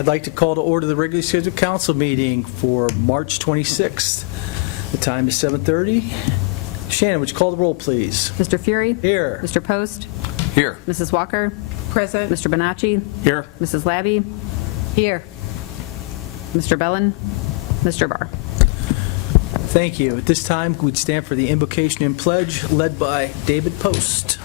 I'd like to call to order the regularly scheduled council meeting for March 26th. The time is 7:30. Shannon, would you call the roll, please? Mr. Fury? Here. Mr. Post? Here. Mrs. Walker? Present. Mr. Bonacci? Here. Mrs. Labby? Here. Mr. Bellin? Mr. Barr? Thank you. At this time, we'd stand for the invocation and pledge led by David Post.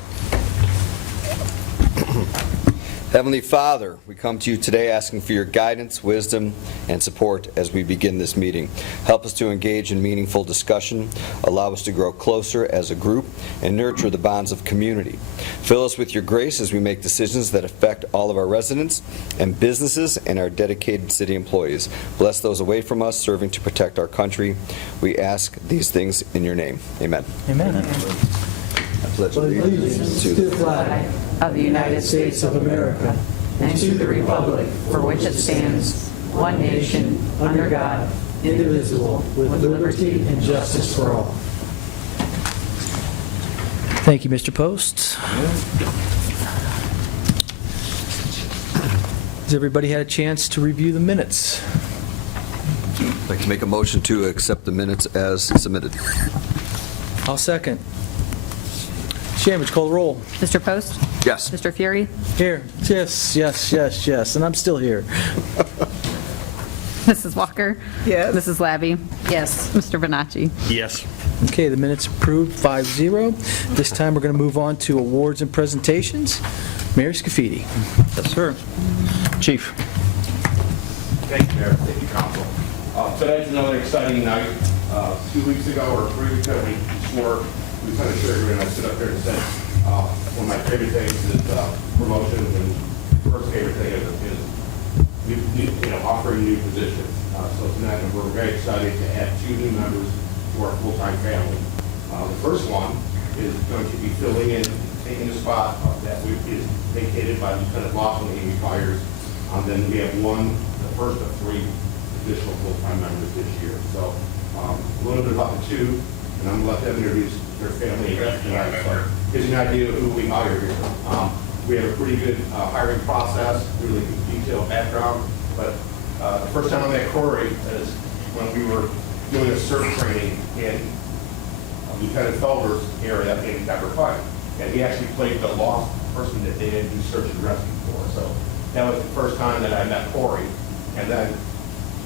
Heavenly Father, we come to you today asking for your guidance, wisdom, and support as we begin this meeting. Help us to engage in meaningful discussion, allow us to grow closer as a group, and nurture the bonds of community. Fill us with your grace as we make decisions that affect all of our residents and businesses and our dedicated city employees. Bless those away from us, serving to protect our country. We ask these things in your name. Amen. Amen. I pledge allegiance to the flag Of the United States of America, and to the republic for which it stands, one nation, under God, indivisible, with liberty and justice for all. Thank you, Mr. Post. Has everybody had a chance to review the minutes? I'd like to make a motion to accept the minutes as submitted. I'll second. Shannon, would you call the roll? Mr. Post? Yes. Mr. Fury? Here. Yes, and I'm still here. Mrs. Walker? Yes. Mrs. Labby? Yes. Mr. Bonacci? Yes. Okay, the minutes approved 5-0. This time, we're going to move on to awards and presentations. Mayor Scafidi. Yes, sir. Chief. Thank you, Mayor. Thank you, Council. Tonight's another exciting night. 2 weeks ago, or 3 weeks ago, we swore, we kind of triggered, and I stood up there and said, one of my favorite things is promotions, and the first favorite thing is offering new positions. So tonight, we're very excited to add 2 new members to our full-time family. The first one is going to be filling in, taking the spot that is vacated by Lieutenant Lawson when he retires. Then we have the first of 3 additional full-time members this year. So a little bit about the 2, and I'm going to let them introduce their family tonight. So gives you an idea of who we hire here. We have a pretty good hiring process, really good detailed background. But the first time I met Corey is when we were doing a search training in Lieutenant Felder's area in Pepper Pike. And he actually played the lost person that they didn't do search and rescue for. So that was the first time that I met Corey. And then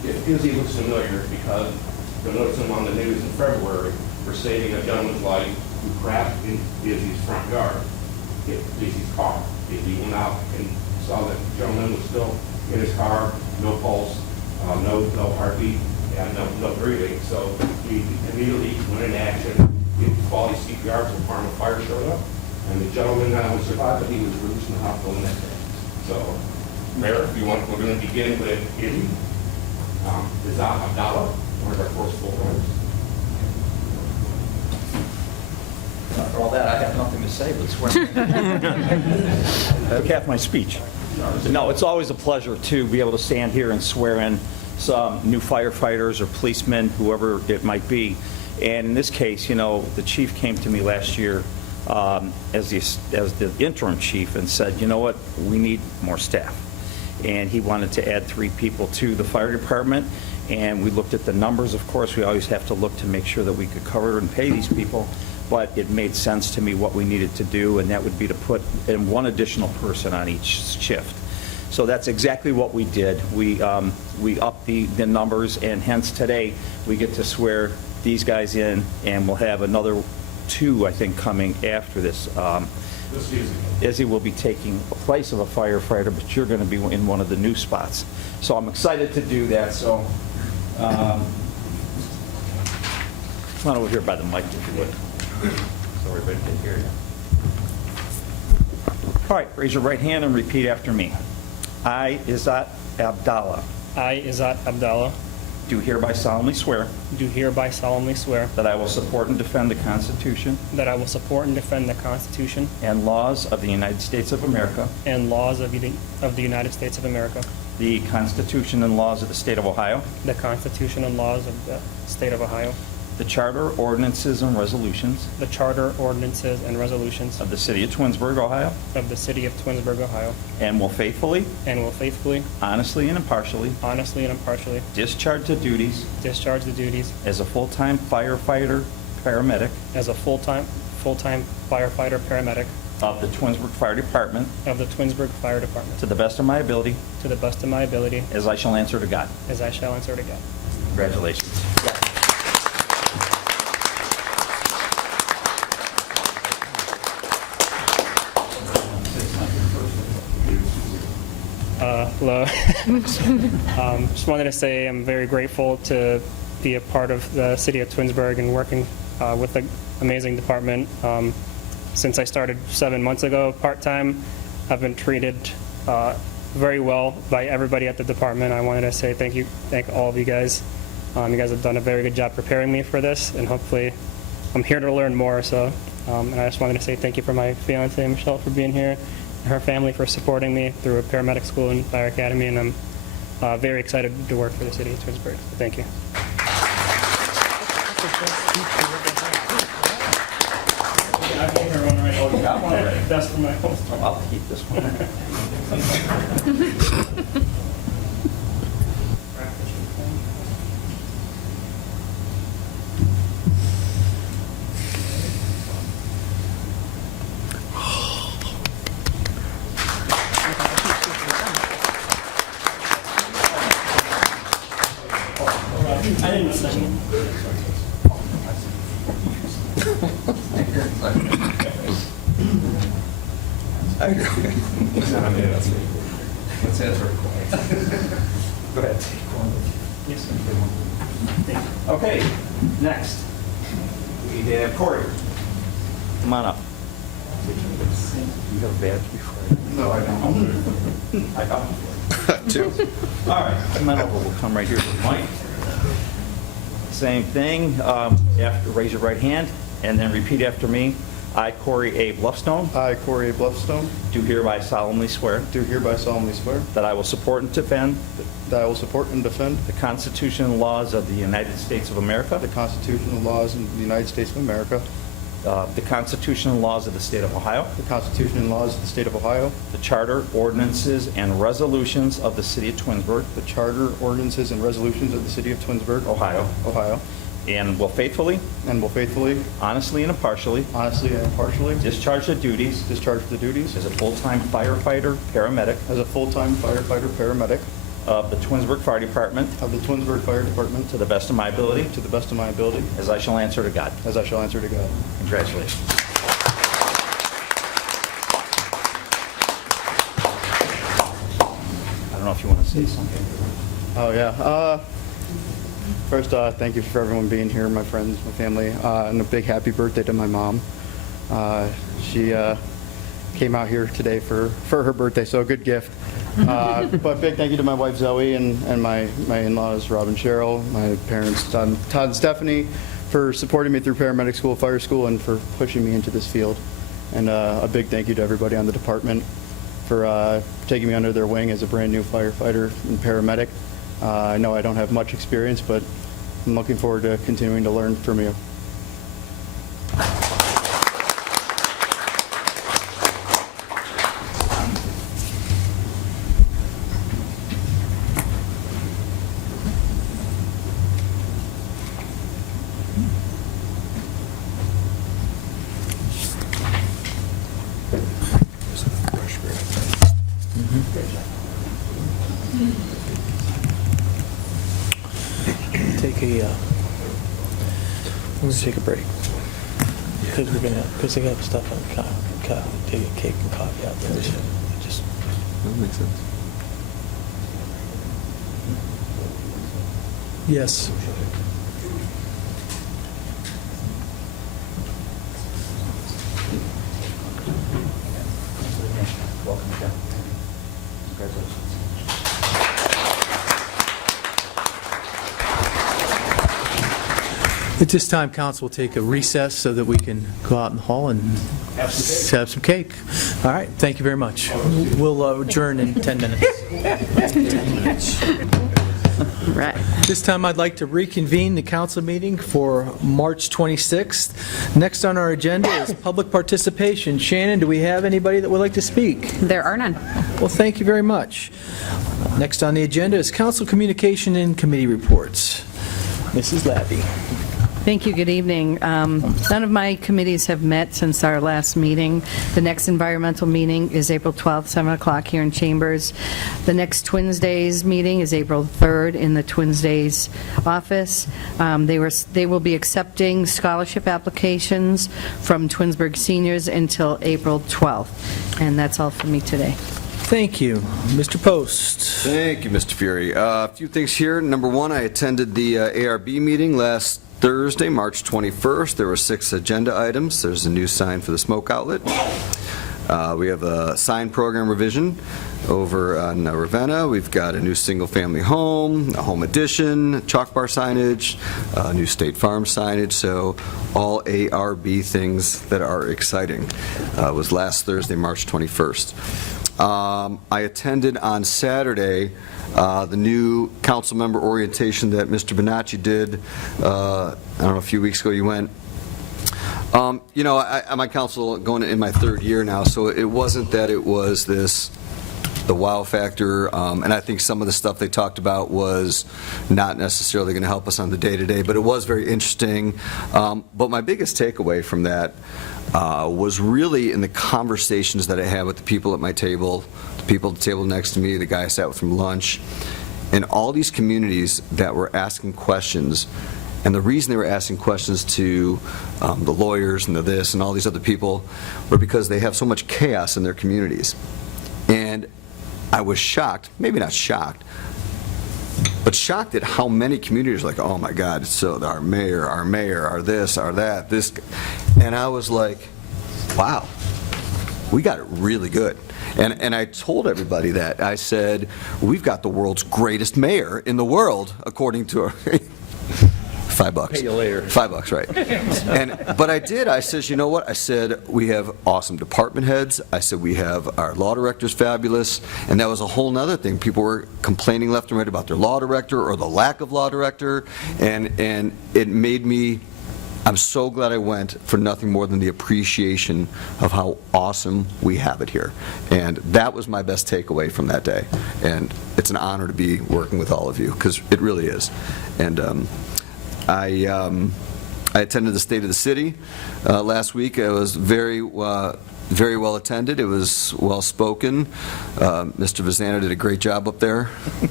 Izzy looks familiar because you'll notice him on the news in February for saving a gentleman's life who crashed in Izzy's front yard, hit Izzy's car. Izzy went out and saw that the gentleman was still in his car, no pulse, no heartbeat, and no breathing. So he immediately went in action, did quality CPR until Department of Fire showed up. And the gentleman not only survived, but he was released from the hospital the next day. So, Mayor, we're going to begin with Izzy. Izzat Abdallah, one of our first full-timers. After all that, I have nothing to say but swear. Took half my speech. No, it's always a pleasure to be able to stand here and swear in some new firefighters or policemen, whoever it might be. And in this case, the chief came to me last year as the interim chief and said, you know what, we need more staff. And he wanted to add 3 people to the fire department. And we looked at the numbers. Of course, we always have to look to make sure that we could cover and pay these people. But it made sense to me what we needed to do, and that would be to put in 1 additional person on each shift. So that's exactly what we did. We upped the numbers, and hence today we get to swear these guys in, and we'll have another 2, I think, coming after this. Izzy will be taking the place of a firefighter, but you're going to be in one of the new spots. So I'm excited to do that. So come on over here by the mic, if you would, so everybody can hear you. All right, raise your right hand and repeat after me. I, Izzat Abdallah, I, Izzat Abdallah, do hereby solemnly swear do hereby solemnly swear that I will support and defend the Constitution that I will support and defend the Constitution and laws of the United States of America, and laws of the United States of America, the Constitution and laws of the State of Ohio, the Constitution and laws of the State of Ohio, the charter, ordinances, and resolutions the charter, ordinances, and resolutions of the City of Twinsburg, Ohio, of the City of Twinsburg, Ohio, and will faithfully, and will faithfully, honestly, and impartially honestly, and impartially discharge the duties discharge the duties as a full-time firefighter, paramedic as a full-time firefighter paramedic of the Twinsburg Fire Department of the Twinsburg Fire Department to the best of my ability, to the best of my ability, as I shall answer to God. as I shall answer to God. Congratulations. Hello. Just wanted to say I'm very grateful to be a part of the City of Twinsburg and working with the amazing department. Since I started 7 months ago part-time, I've been treated very well by everybody at the department. I wanted to say thank all of you guys. You guys have done a very good job preparing me for this, and hopefully I'm here to learn more. So, and I just wanted to say thank you for my fiance Michelle for being here, and her family for supporting me through a paramedic school and fire academy, and I'm very excited to work for the City of Twinsburg. So thank you. I gave her one right. Oh, you got one already? That's for my host. I'll keep this one. I didn't sing. Let's answer it quiet. Go ahead. Yes, sir. Okay, next, we have Corey. Come on up. You have a badge before? No, I don't. I got one. Two. All right, come on over, we'll come right here with Mike. Same thing, raise your right hand, and then repeat after me. I, Corey A. Bluffstone, I, Corey A. Bluffstone, do hereby solemnly swear do hereby solemnly swear that I will support and defend that I will support and defend the Constitution and laws of the United States of America, the Constitution and laws of the United States of America, the Constitution and laws of the State of Ohio, the Constitution and laws of the State of Ohio, the Charter, ordinances, and resolutions of the City of Twinsburg, the Charter, ordinances, and resolutions of the City of Twinsburg, Ohio, Ohio, and will faithfully, and will faithfully, honestly, and impartially honestly, and impartially discharge the duties discharge the duties as a full-time firefighter, paramedic as a full-time firefighter paramedic of the Twinsburg Fire Department of the Twinsburg Fire Department to the best of my ability, to the best of my ability, as I shall answer to God. as I shall answer to God. Congratulations. I don't know if you want to say something. Oh, yeah. First, thank you for everyone being here, my friends, my family, and a big happy birthday to my mom. She came out here today for her birthday, so a good gift. But big thank you to my wife Zoe and my in-laws Rob and Cheryl, my parents Todd and Stephanie, for supporting me through paramedic school, fire school, and for pushing me into this field. And a big thank you to everybody on the department for taking me under their wing as a brand new firefighter and paramedic. I know I don't have much experience, but I'm looking forward to continuing to learn from you. We're gonna take a break. Because they got stuff on take a cake and coffee out there. So just That makes sense. yes. Welcome again. Congratulations. At this time, council will take a recess so that we can go out in the hall and have some cake. All right, thank you very much. We'll adjourn in 10 minutes. Right. This time, I'd like to reconvene the council meeting for March 26th. Next on our agenda is public participation. Shannon, do we have anybody that would like to speak? There are none. Well, thank you very much. Next on the agenda is council communication and committee reports. Mrs. Labby. Thank you. Good evening. None of my committees have met since our last meeting. The next environmental meeting is April 12th, 7 o'clock here in Chambers. The next Twins Days meeting is April 3rd in the Twins Days office. They will be accepting scholarship applications from Twinsburg seniors until April 12th. And that's all for me today. Thank you. Mr. Post. Thank you, Mr. Fury. A few things here. Number one, I attended the ARB meeting last Thursday, March 21st. There were 6 agenda items. There's a new sign for the smoke outlet. We have a sign program revision over on Ravenna. We've got a new single-family home, a home addition, chalk bar signage, new State Farm signage, so all ARB things that are exciting. It was last Thursday, March 21st. I attended on Saturday the new council member orientation that Mr. Bonacci did. I don't know, a few weeks ago you went. I'm on council going in my 3rd year now, so it wasn't that it was the wow factor, and I think some of the stuff they talked about was not necessarily going to help us on the day-to-day, but it was very interesting. But my biggest takeaway from that was really in the conversations that I had with the people at my table, the people at the table next to me, the guy I sat with from lunch, and all these communities that were asking questions. And the reason they were asking questions to the lawyers and the this and all these other people were because they have so much chaos in their communities. And I was shocked, maybe not shocked, but shocked at how many communities are like, oh my God, so our mayor, our this, our that, this. And I was like, wow, we got it really good. And I told everybody that. I said, we've got the world's greatest mayor in the world, according to our $5. Pay you later. $5, right. But I said, you know what? I said, we have awesome department heads. I said, we have our law director's fabulous. And that was a whole nother thing. People were complaining left and right about their law director or the lack of law director. And it made me, I'm so glad I went for nothing more than the appreciation of how awesome we have it here. And that was my best takeaway from that day. And it's an honor to be working with all of you, because it really is. And I attended the State of the City last week. It was very well attended. It was well spoken. Mr. Vazana did a great job up there.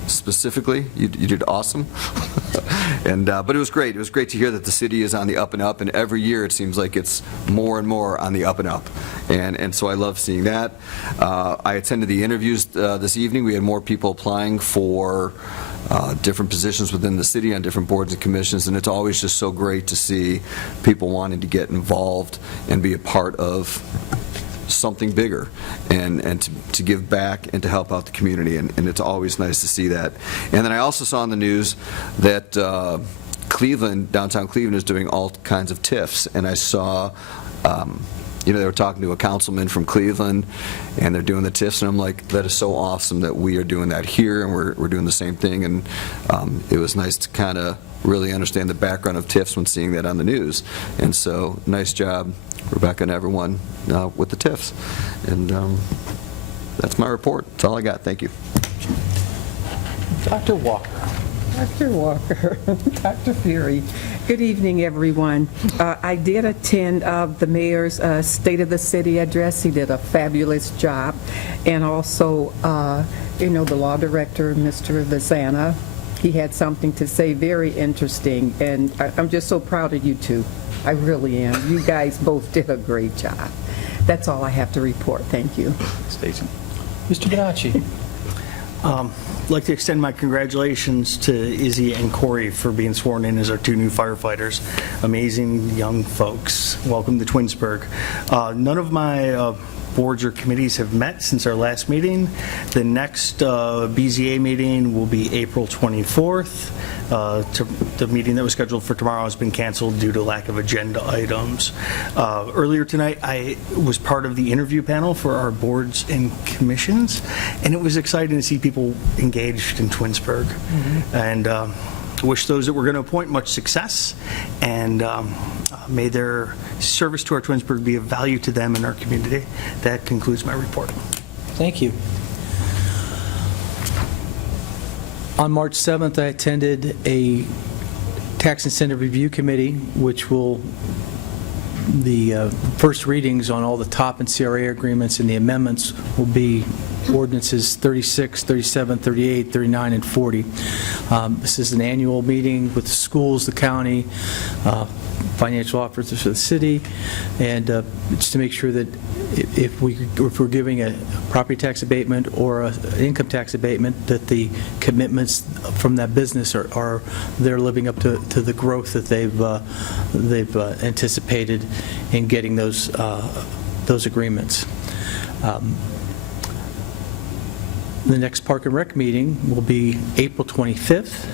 Specifically, you did awesome. But it was great. It was great to hear that the city is on the up and up, and every year it seems like it's more and more on the up and up. And so I love seeing that. I attended the interviews this evening. We had more people applying for different positions within the city on different boards and commissions, and it's always just so great to see people wanting to get involved and be a part of something bigger and to give back and to help out the community, and it's always nice to see that. And then I also saw on the news that Cleveland, downtown Cleveland, is doing all kinds of TIFs, and I saw they were talking to a councilman from Cleveland, and they're doing the TIFs, and I'm like, that is so awesome that we are doing that here, and we're doing the same thing. And it was nice to kind of really understand the background of TIFs when seeing that on the news. And so, nice job, Rebecca and everyone, with the TIFs. And that's my report. That's all I got. Thank you. Dr. Walker. Dr. Walker, Dr. Fury, good evening, everyone. I did attend the mayor's State of the City address. He did a fabulous job. And also, the law director, Mr. Vazana, he had something to say very interesting. And I'm just so proud of you two. I really am. You guys both did a great job. That's all I have to report. Thank you. Stacy. Mr. Bonacci. I'd like to extend my congratulations to Izzy and Corey for being sworn in as our 2 new firefighters. Amazing young folks. Welcome to Twinsburg. None of my boards or committees have met since our last meeting. The next BZA meeting will be April 24th. The meeting that was scheduled for tomorrow has been canceled due to lack of agenda items. Earlier tonight, I was part of the interview panel for our boards and commissions, and it was exciting to see people engaged in Twinsburg. And wish those that we're going to appoint much success, and may their service to our Twinsburg be of value to them and our community. That concludes my report. Thank you. On March 7th, I attended a Tax Incentive Review Committee, which will, the first readings on all the top and CRA agreements and the amendments will be ordinances 36, 37, 38, 39, and 40. This is an annual meeting with the schools, the county, financial officers of the city, and just to make sure that if we're giving a property tax abatement or an income tax abatement, that the commitments from that business are they're living up to the growth that they've anticipated in getting those agreements. The next Park and Rec meeting will be April 25th.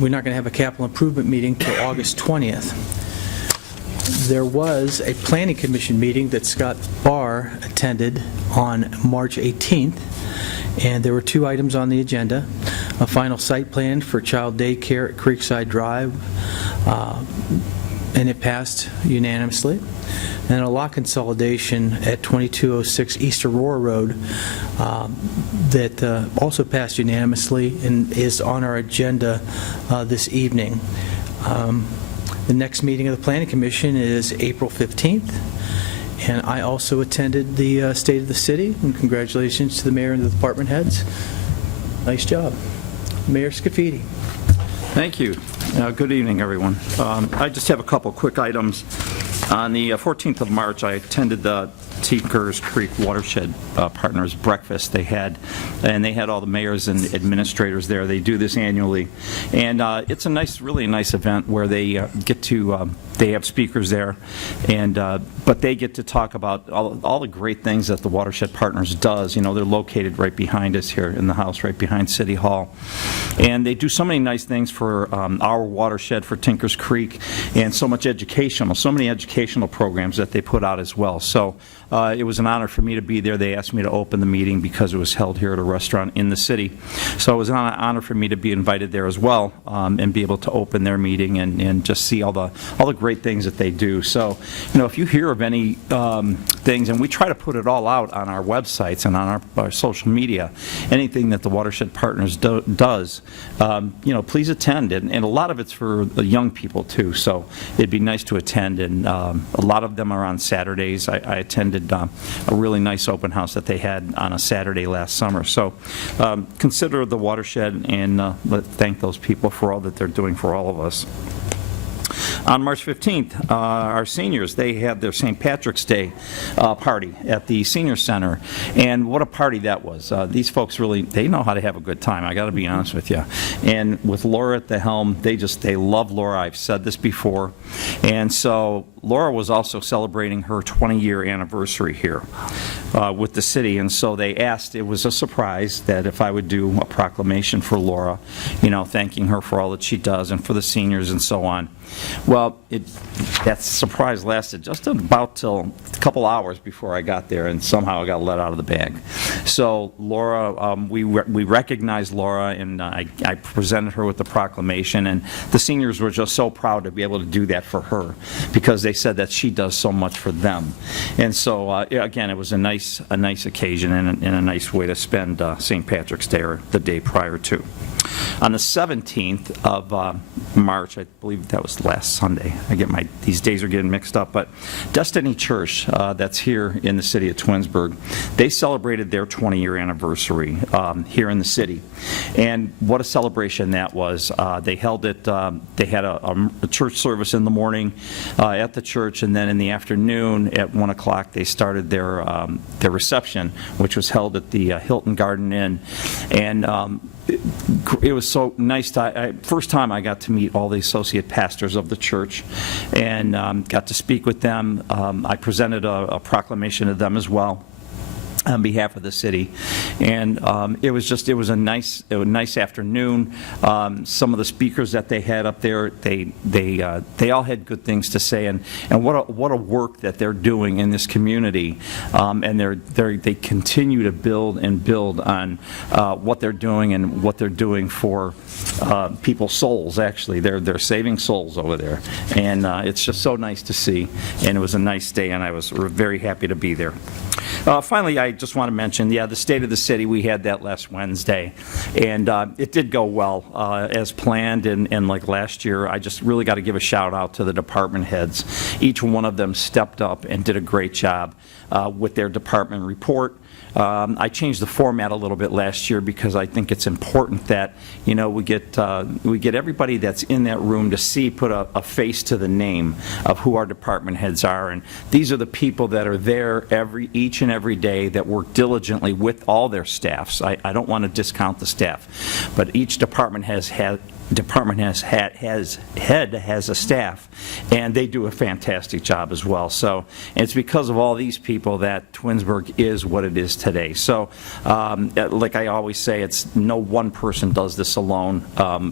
We're not going to have a capital improvement meeting till August 20th. There was a Planning Commission meeting that Scott Barr attended on March 18th, and there were two items on the agenda: a final site plan for child daycare at Creekside Drive, and it passed unanimously, and a lot consolidation at 2206 East Aurora Road that also passed unanimously and is on our agenda this evening. The next meeting of the Planning Commission is April 15th, and I also attended the State of the City, and congratulations to the mayor and the department heads. Nice job. Mayor Scafidi. Thank you. Good evening, everyone. I just have a couple quick items. On the 14th of March, I attended the Tinkers Creek Watershed Partners Breakfast they had all the mayors and administrators there. They do this annually, and it's a nice, really nice event where they get to, they have speakers there, and but they get to talk about all the great things that the Watershed Partners does. You know, they're located right behind us here in the house, right behind City Hall, and they do so many nice things for our watershed, for Tinkers Creek, and so many educational programs that they put out as well. So it was an honor for me to be there. They asked me to open the meeting because it was held here at a restaurant in the city. So it was an honor for me to be invited there as well, and be able to open their meeting and just see all the great things that they do. So, you know, if you hear of any things, and we try to put it all out on our websites and on our social media, anything that the Watershed Partners does, you know, please attend. And a lot of it's for the young people too. So it'd be nice to attend. And a lot of them are on Saturdays. I attended a really nice open house that they had on a Saturday last summer. So consider the Watershed, and thank those people for all that they're doing for all of us. On March 15th, our seniors, they had their St. Patrick's Day party at the Senior Center, and what a party that was. These folks really, they know how to have a good time, I got to be honest with you. And with Laura at the helm, they love Laura. I've said this before. And so Laura was also celebrating her 20-year anniversary here with the city, and so they asked, it was a surprise, that if I would do a proclamation for Laura, you know, thanking her for all that she does and for the seniors and so on. Well, that surprise lasted just about till a couple hours before I got there, and somehow I got let out of the bag. So Laura, we recognized Laura, and I presented her with the proclamation, and the seniors were just so proud to be able to do that for her, because they said that she does so much for them. And so, again, it was a nice occasion and a nice way to spend St. Patrick's Day, or the day prior to. On the 17th of March, I believe that was last Sunday. These days are getting mixed up, but Destiny Church, that's here in the city of Twinsburg, they celebrated their 20-year anniversary here in the city. And what a celebration that was. They held it, they had a church service in the morning at the church, and then in the afternoon at 1 o'clock they started their reception, which was held at the Hilton Garden Inn. And it was so nice first time I got to meet all the associate pastors of the church and got to speak with them. I presented a proclamation to them as well on behalf of the city, and it was a nice afternoon. Some of the speakers that they had up there, they all had good things to say, and what a work that they're doing in this community, and they continue to build on what they're doing and what they're doing for people's souls. Actually, they're saving souls over there, and it's just so nice to see. And it was a nice day, and I was very happy to be there. Finally, I just want to mention, the state of the city, we had that last Wednesday, and it did go well as planned, and like last year, I just really got to give a shout out to the department heads. Each one of them stepped up and did a great job with their department report. I changed the format a little bit last year because I think it's important that, you know, we get everybody that's in that room to put a face to the name of who our department heads are. And these are the people that are there each and every day that work diligently with all their staffs. I don't want to discount the staff, but each department has a staff, and they do a fantastic job as well. So it's because of all these people that Twinsburg is what it is today. So like I always say, it's no one person does this alone.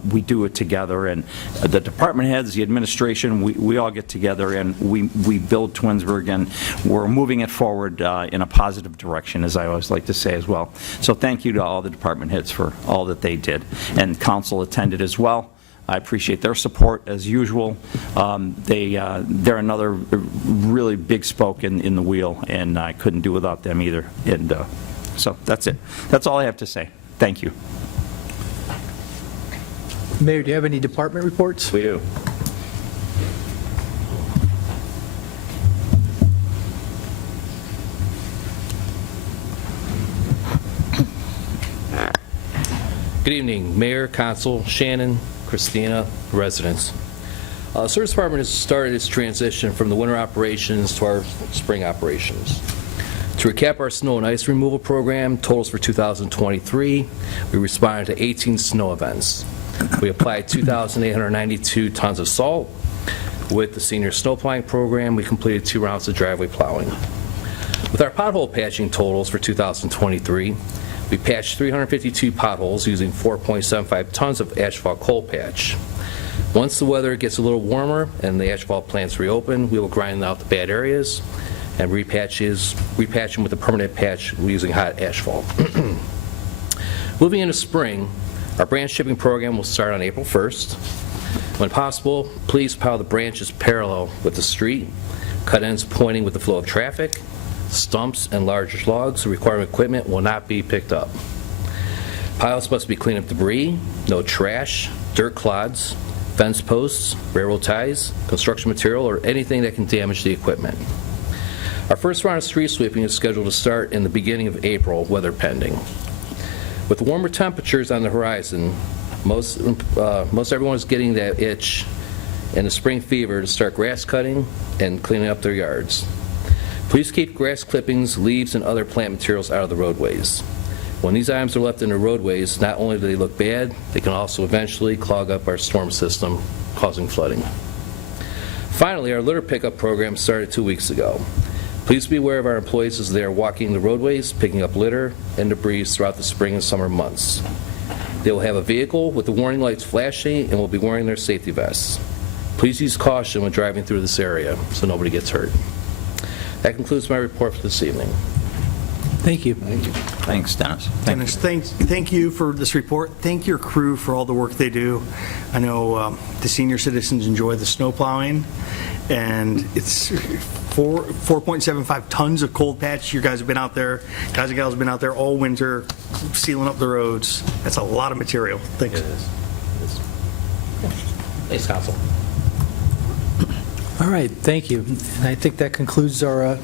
We do it together, and the department heads, the administration, we all get together, and we build Twinsburg, and we're moving it forward in a positive direction, as I always like to say as well. So thank you to all the department heads for all that they did, and council attended as well. I appreciate their support as usual. They're another really big spoke in the wheel, and I couldn't do without them either. And so that's it. That's all I have to say. Thank you. Mayor, do you have any department reports? We do. Good evening, Mayor, Council, Shannon, Christina, residents. The Service Department has started its transition from the winter operations to our spring operations. To recap our snow and ice removal program, totals for 2023, we responded to 18 snow events. We applied 2,892 tons of salt. With the senior snow plowing program, we completed 2 rounds of driveway plowing. With our pothole patching totals for 2023, we patched 352 potholes using 4.75 tons of asphalt cold patch. Once the weather gets a little warmer and the asphalt plants reopen, we will grind out the bad areas and repatch them with a permanent patch using hot asphalt. Moving into spring, our branch shipping program will start on April 1st. When possible, please pile the branches parallel with the street, cut ends pointing with the flow of traffic. Stumps and large logs requiring equipment will not be picked up. Piles must be clean of debris, no trash, dirt clods, fence posts, railroad ties, construction material, or anything that can damage the equipment. Our first round of street sweeping is scheduled to start in the beginning of April, weather pending. With warmer temperatures on the horizon, most everyone is getting that itch and the spring fever to start grass cutting and cleaning up their yards. Please keep grass clippings, leaves, and other plant materials out of the roadways. When these items are left in the roadways, not only do they look bad, they can also eventually clog up our storm system, causing flooding. Finally, our litter pickup program started 2 weeks ago. Please be aware of our employees as they are walking the roadways, picking up litter and debris throughout the spring and summer months. They will have a vehicle with the warning lights flashing and will be wearing their safety vests. Please use caution when driving through this area so nobody gets hurt. That concludes my report for this evening. Thank you. Thanks, Dennis. Dennis, thank you for this report. Thank your crew for all the work they do. I know the senior citizens enjoy the snow plowing, and it's 4.75 tons of cold patch. You guys have been out there, guys and gals have been out there all winter sealing up the roads. That's a lot of material. Thanks. It is. Thanks, Council. All right, thank you. And I think that concludes our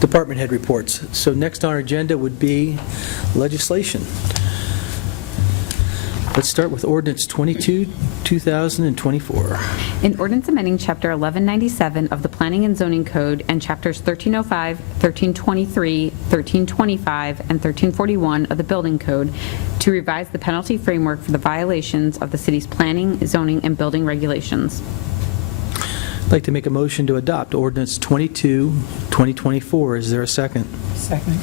department head reports. So next on our agenda would be legislation. Let's start with ordinance 22, 2024. An ordinance amending Chapter 1197 of the Planning and Zoning Code and Chapters 1305, 1323, 1325, and 1341 of the Building Code to revise the penalty framework for the violations of the city's planning, zoning, and building regulations. I'd like to make a motion to adopt ordinance 22, 2024. Is there a second? Second.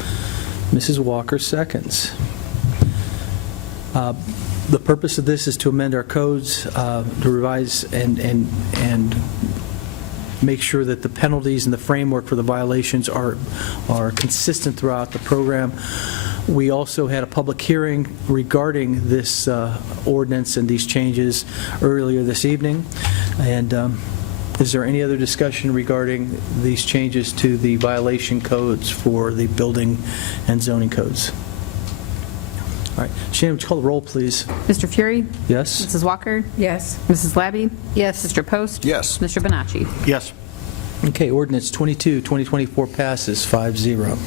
Mrs. Walker seconds. The purpose of this is to amend our codes, to revise and make sure that the penalties and the framework for the violations are consistent throughout the program. We also had a public hearing regarding this ordinance and these changes earlier this evening. And is there any other discussion regarding these changes to the violation codes for the building and zoning codes? All right. Shannon, would you call the roll, please? Mr. Fury? Yes? Mrs. Walker? Yes. Mrs. Labby? Yes. Mr. Post? Yes. Mr. Bonacci? Yes. Okay, ordinance 22, 2024 passes 5-0.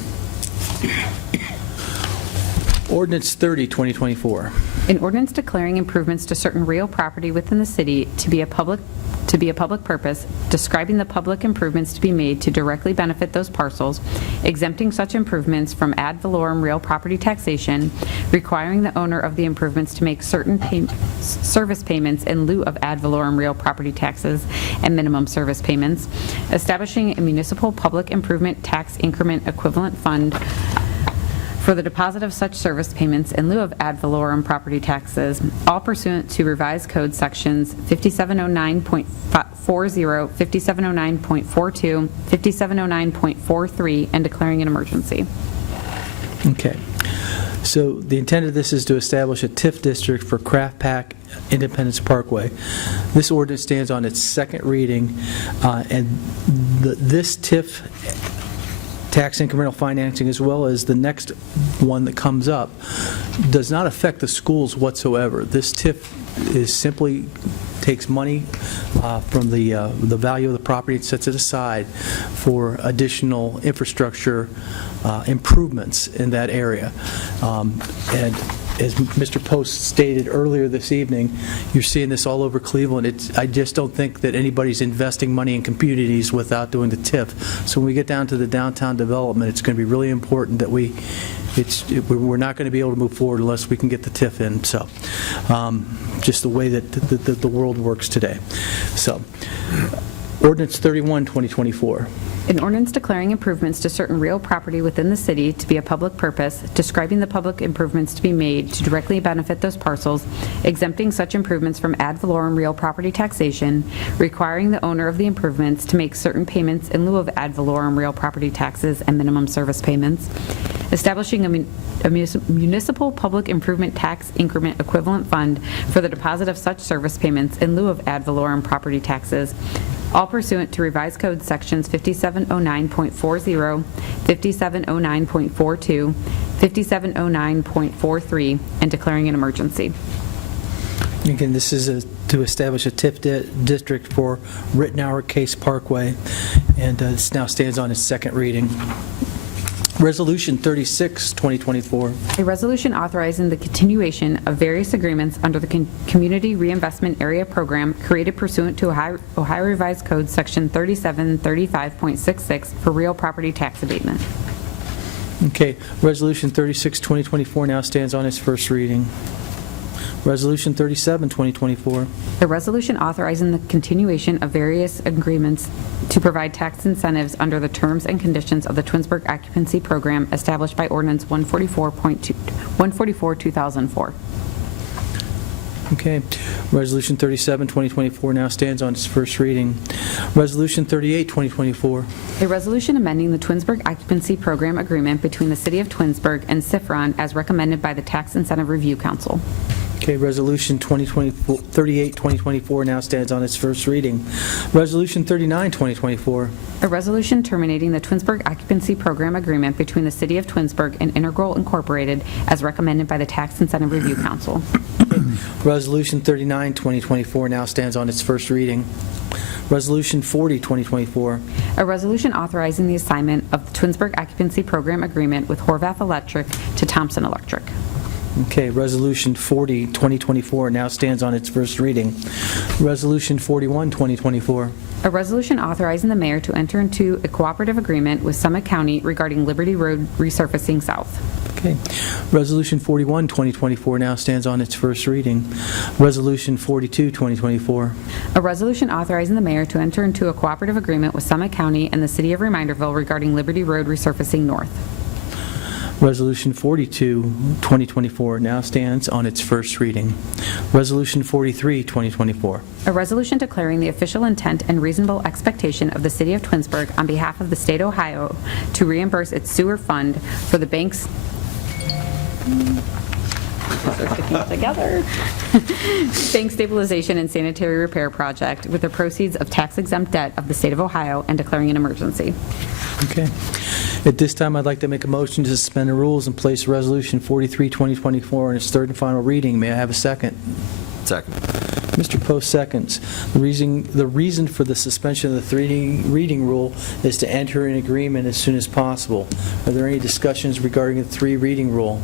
Ordinance 30, 2024. An ordinance declaring improvements to certain real property within the city to be a public purpose, describing the public improvements to be made to directly benefit those parcels, exempting such improvements from ad valorem real property taxation, requiring the owner of the improvements to make certain service payments in lieu of ad valorem real property taxes and minimum service payments, establishing a municipal public improvement tax increment equivalent fund for the deposit of such service payments in lieu of ad valorem property taxes, all pursuant to revised code sections 5709.40, 5709.42, 5709.43, and declaring an emergency. Okay. So the intent of this is to establish a TIF district for Craft Pack Independence Parkway. This ordinance stands on its second reading, and this TIF tax incremental financing, as well as the next one that comes up, does not affect the schools whatsoever. This TIF is simply takes money from the value of the property and sets it aside for additional infrastructure improvements in that area. And as Mr. Post stated earlier this evening, you're seeing this all over Cleveland. I just don't think that anybody's investing money in communities without doing the TIF. So when we get down to the downtown development, it's going to be really important that we're not going to be able to move forward unless we can get the TIF in. So just the way that the world works today. So ordinance 31, 2024. An ordinance declaring improvements to certain real property within the city to be a public purpose, describing the public improvements to be made to directly benefit those parcels, exempting such improvements from ad valorem real property taxation, requiring the owner of the improvements to make certain payments in lieu of ad valorem real property taxes and minimum service payments, establishing a municipal public improvement tax increment equivalent fund for the deposit of such service payments in lieu of ad valorem property taxes, all pursuant to revised code sections 5709.40, 5709.42, 5709.43, and declaring an emergency. Again, this is to establish a TIF district for Rittenhour Case Parkway, and this now stands on its second reading. Resolution 36, 2024. A resolution authorizing the continuation of various agreements under the Community Reinvestment Area Program created pursuant to Ohio Revised Code Section 3735.66 for real property tax abatement. Okay, Resolution 36, 2024 now stands on its first reading. Resolution 37, 2024. A resolution authorizing the continuation of various agreements to provide tax incentives under the terms and conditions of the Twinsburg Occupancy Program established by Ordinance 144-2004. Okay, Resolution 37, 2024 now stands on its first reading. Resolution 38, 2024. A resolution amending the Twinsburg Occupancy Program agreement between the City of Twinsburg and CIFRON as recommended by the Tax Incentive Review Council. Okay, Resolution 38, 2024 now stands on its first reading. Resolution 39, 2024. A resolution terminating the Twinsburg Occupancy Program agreement between the City of Twinsburg and Integral Incorporated as recommended by the Tax Incentive Review Council. Resolution 39, 2024 now stands on its first reading. Resolution 40, 2024. A resolution authorizing the assignment of the Twinsburg Occupancy Program agreement with Horvath Electric to Thompson Electric. Okay, Resolution 40, 2024 now stands on its first reading. Resolution 41, 2024. A resolution authorizing the mayor to enter into a cooperative agreement with Summit County regarding Liberty Road resurfacing south. Okay. Resolution 41, 2024 now stands on its first reading. Resolution 42, 2024. A resolution authorizing the mayor to enter into a cooperative agreement with Summit County and the city of Reminderville regarding Liberty Road resurfacing north. Resolution 42, 2024 now stands on its first reading. Resolution 43, 2024. A resolution declaring the official intent and reasonable expectation of the city of Twinsburg on behalf of the state of Ohio to reimburse its sewer fund for the bank's together. Bank stabilization and sanitary repair project with the proceeds of tax-exempt debt of the state of Ohio and declaring an emergency. Okay. At this time, I'd like to make a motion to suspend the rules and place Resolution 43, 2024 on its third and final reading. May I have a second? Second. Mr. Post seconds. The reason for the suspension of the three-reading rule is to enter an agreement as soon as possible. Are there any discussions regarding the three-reading rule?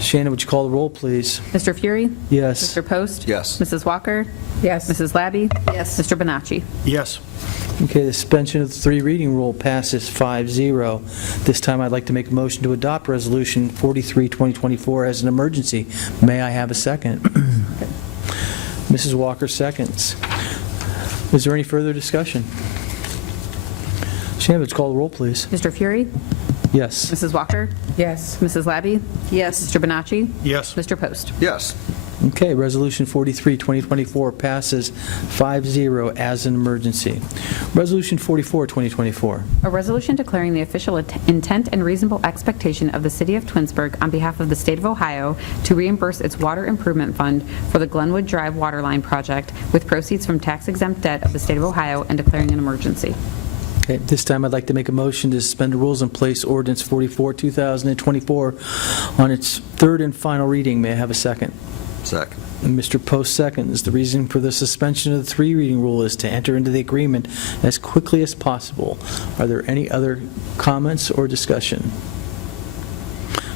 Shannon, would you call the roll, please? Mr. Fury? Yes. Mr. Post? Yes. Mrs. Walker? Yes. Mrs. Labby? Yes. Mr. Bonacci? Yes. Okay, the suspension of the three-reading rule passes 5-0. This time, I'd like to make a motion to adopt Resolution 43, 2024 as an emergency. May I have a second? Mrs. Walker seconds. Is there any further discussion? Shannon, would you call the roll, please? Mr. Fury? Yes. Mrs. Walker? Yes. Mrs. Labby? Yes. Mr. Bonacci? Yes. Mr. Post? Yes. Okay, Resolution 43, 2024 passes 5-0 as an emergency. Resolution 44, 2024. A resolution declaring the official intent and reasonable expectation of the city of Twinsburg on behalf of the state of Ohio to reimburse its water improvement fund for the Glenwood Drive waterline project with proceeds from tax-exempt debt of the state of Ohio and declaring an emergency. Okay, this time I'd like to make a motion to suspend the rules and place Ordinance 44, 2024 on its third and final reading. May I have a second? Second. And Mr. Post seconds. The reason for the suspension of the three-reading rule is to enter into the agreement as quickly as possible. Are there any other comments or discussion?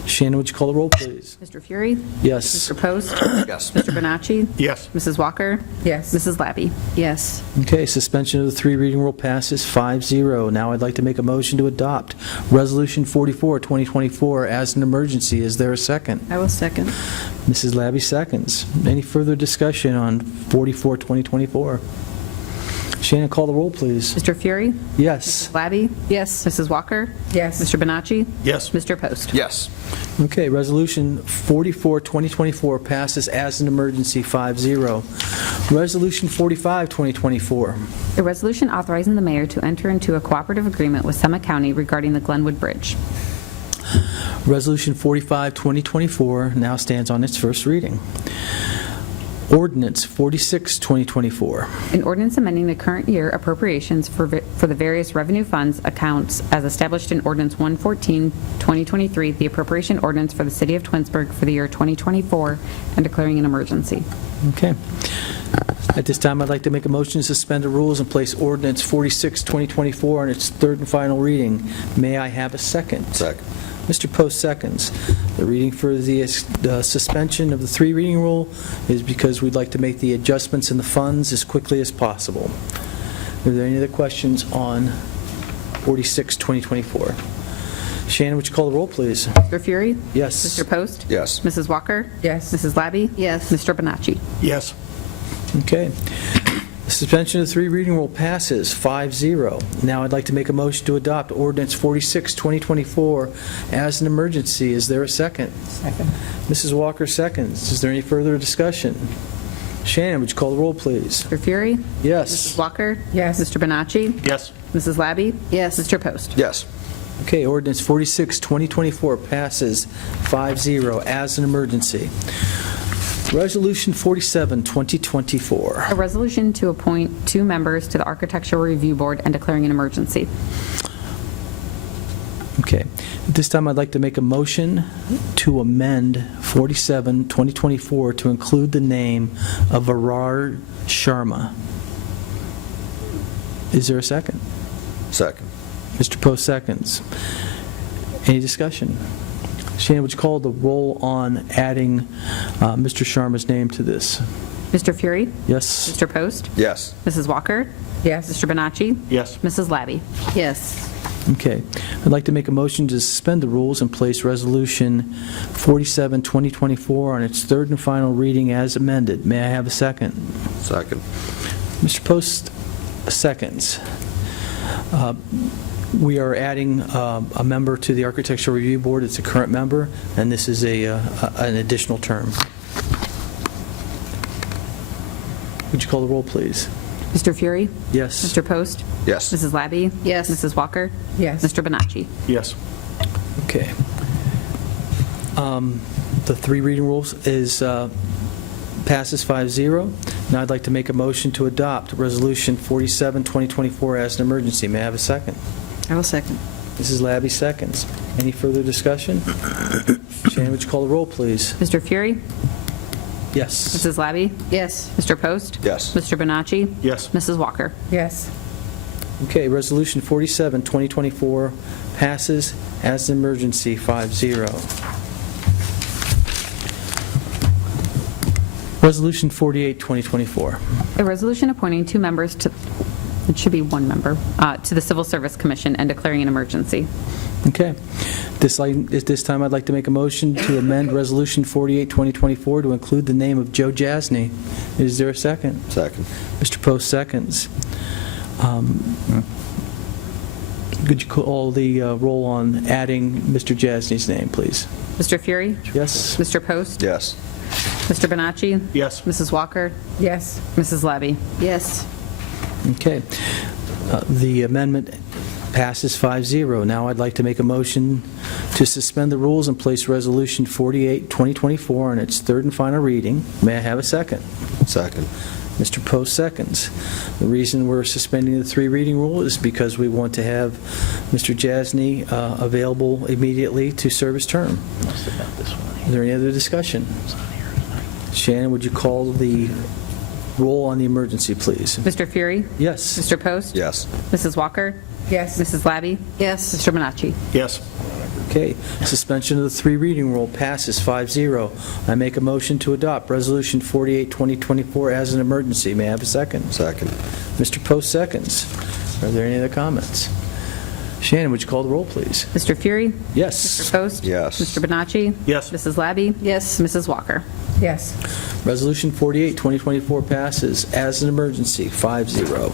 Shannon, would you call the roll, please? Mr. Fury? Yes. Mr. Post? Yes. Mr. Bonacci? Yes. Mrs. Walker? Yes. Mrs. Labby? Yes. Okay, suspension of the three-reading rule passes 5-0. Now I'd like to make a motion to adopt Resolution 44, 2024 as an emergency. Is there a second? I will second. Mrs. Labby seconds. Any further discussion on 44, 2024? Shannon, call the roll, please. Mr. Fury? Yes. Labby? Yes. Mrs. Walker? Yes. Mr. Bonacci? Yes. Mr. Post? Yes. Okay, Resolution 44, 2024 passes as an emergency 5-0. Resolution 45, 2024. A resolution authorizing the mayor to enter into a cooperative agreement with Summit County regarding the Glenwood Bridge. Resolution 45, 2024 now stands on its first reading. Ordinance 46, 2024. An ordinance amending the current year appropriations for the various revenue funds accounts as established in Ordinance 114, 2023, the appropriation ordinance for the city of Twinsburg for the year 2024, and declaring an emergency. Okay. At this time, I'd like to make a motion to suspend the rules and place Ordinance 46, 2024 on its third and final reading. May I have a second? Second. Mr. Post seconds. The reading for the suspension of the three-reading rule is because we'd like to make the adjustments in the funds as quickly as possible. Are there any other questions on 46, 2024? Shannon, would you call the roll, please? Mr. Fury? Yes. Mr. Post? Yes. Mrs. Walker? Yes. Mrs. Labby? Yes. Mr. Bonacci? Yes. Okay. The suspension of the three-reading rule passes 5-0. Now I'd like to make a motion to adopt Ordinance 46, 2024 as an emergency. Is there a second? Second. Mrs. Walker seconds. Is there any further discussion? Shannon, would you call the roll, please? Mr. Fury? Yes. Walker? Yes. Mr. Bonacci? Yes. Mrs. Labby? Yes. Mr. Post? Yes. Okay, Ordinance 46, 2024 passes 5-0 as an emergency. Resolution 47, 2024. A resolution to appoint 2 members to the Architectural Review Board and declaring an emergency. Okay. At this time, I'd like to make a motion to amend 47, 2024 to include the name of Virar Sharma. Is there a second? Second. Mr. Post seconds. Any discussion? Shannon, would you call the roll on adding Mr. Sharma's name to this? Mr. Fury? Yes? Mr. Post? Yes. Mrs. Walker? Yes. Mr. Bonacci? Yes. Mrs. Labby? Yes. Okay. I'd like to make a motion to suspend the rules and place Resolution 47, 2024 on its third and final reading as amended. May I have a second? Second. Mr. Post, seconds. We are adding a member to the Architectural Review Board. It's a current member, and this is an additional term. Would you call the roll, please? Mr. Fury? Yes. Mr. Post? Yes. Mrs. Labby? Yes. Mrs. Walker? Yes. Mr. Bonacci? Yes. Okay. The three reading rules passes 5-0. Now I'd like to make a motion to adopt Resolution 47, 2024 as an emergency. May I have a second? I will second. Mrs. Labby seconds. Any further discussion? Shannon, would you call the roll, please? Mr. Fury? Yes. Mrs. Labby? Yes. Mr. Post? Yes. Mr. Bonacci? Yes. Mrs. Walker? Yes. Okay, Resolution 47, 2024 passes as an emergency, 5-0. Resolution 48, 2024. A resolution appointing 2 members to, it should be 1 member, to the Civil Service Commission and declaring an emergency. Okay. At this time, I'd like to make a motion to amend Resolution 48, 2024 to include the name of Joe Jasny. Is there a second? Second. Mr. Post seconds. Could you call the roll on adding Mr. Jasny's name, please? Mr. Fury? Yes? Mr. Post? Yes. Mr. Bonacci? Yes. Mrs. Walker? Yes. Mrs. Labby? Yes. Okay. The amendment passes 5-0. Now I'd like to make a motion to suspend the rules and place Resolution 48, 2024 on its third and final reading. May I have a second? Second. Mr. Post seconds. The reason we're suspending the three reading rule is because we want to have Mr. Jasny available immediately to serve his term. Is there any other discussion? Shannon, would you call the roll on the emergency, please? Mr. Fury? Yes. Mr. Post? Yes. Mrs. Walker? Yes. Mrs. Labby? Yes. Mr. Bonacci? Yes. Okay. Suspension of the three reading rule passes 5-0. I make a motion to adopt Resolution 48, 2024 as an emergency. May I have a second? Second. Mr. Post seconds. Are there any other comments? Shannon, would you call the roll, please? Mr. Fury? Mr. Yes. Post? Yes. Mr. Bonacci? Yes. Mrs. Labby? Yes. Mrs. Walker? Yes. Resolution 48, 2024 passes as an emergency, 5-0.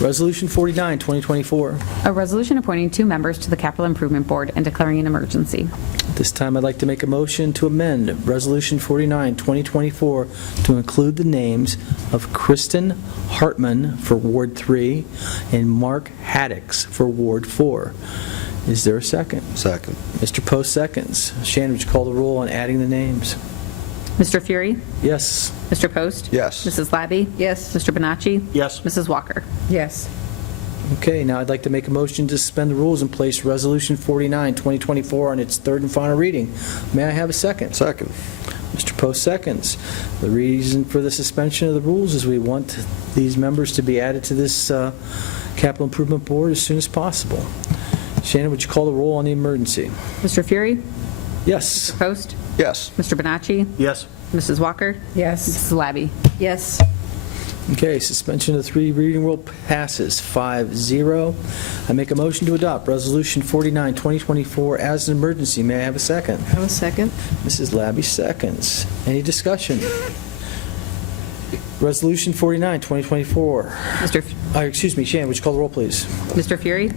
Resolution 49, 2024. A resolution appointing 2 members to the Capital Improvement Board and declaring an emergency. At this time, I'd like to make a motion to amend Resolution 49, 2024 to include the names of Kristen Hartman for Ward 3 and Mark Haddix for Ward 4. Is there a second? Second. Mr. Post seconds. Shannon, would you call the roll on adding the names? Mr. Fury? Yes. Mr. Post? Yes. Mrs. Labby? Yes. Mr. Bonacci? Yes. Mrs. Walker? Yes. Okay, now I'd like to make a motion to suspend the rules and place Resolution 49, 2024 on its third and final reading. May I have a second? Second. Mr. Post seconds. The reason for the suspension of the rules is we want these members to be added to this Capital Improvement Board as soon as possible. Shannon, would you call the roll on the emergency? Mr. Fury? Yes. Post? Yes. Mr. Bonacci? Yes. Mrs. Walker? Yes. Mrs. Labby? Yes. Okay, suspension of the three reading rule passes 5-0. I make a motion to adopt Resolution 49, 2024 as an emergency. May I have a second? I will second. Mrs. Labby seconds. Any discussion? Resolution 49, 2024. Mr. F- Excuse me, Shannon, would you call the roll, please? Mr. Fury?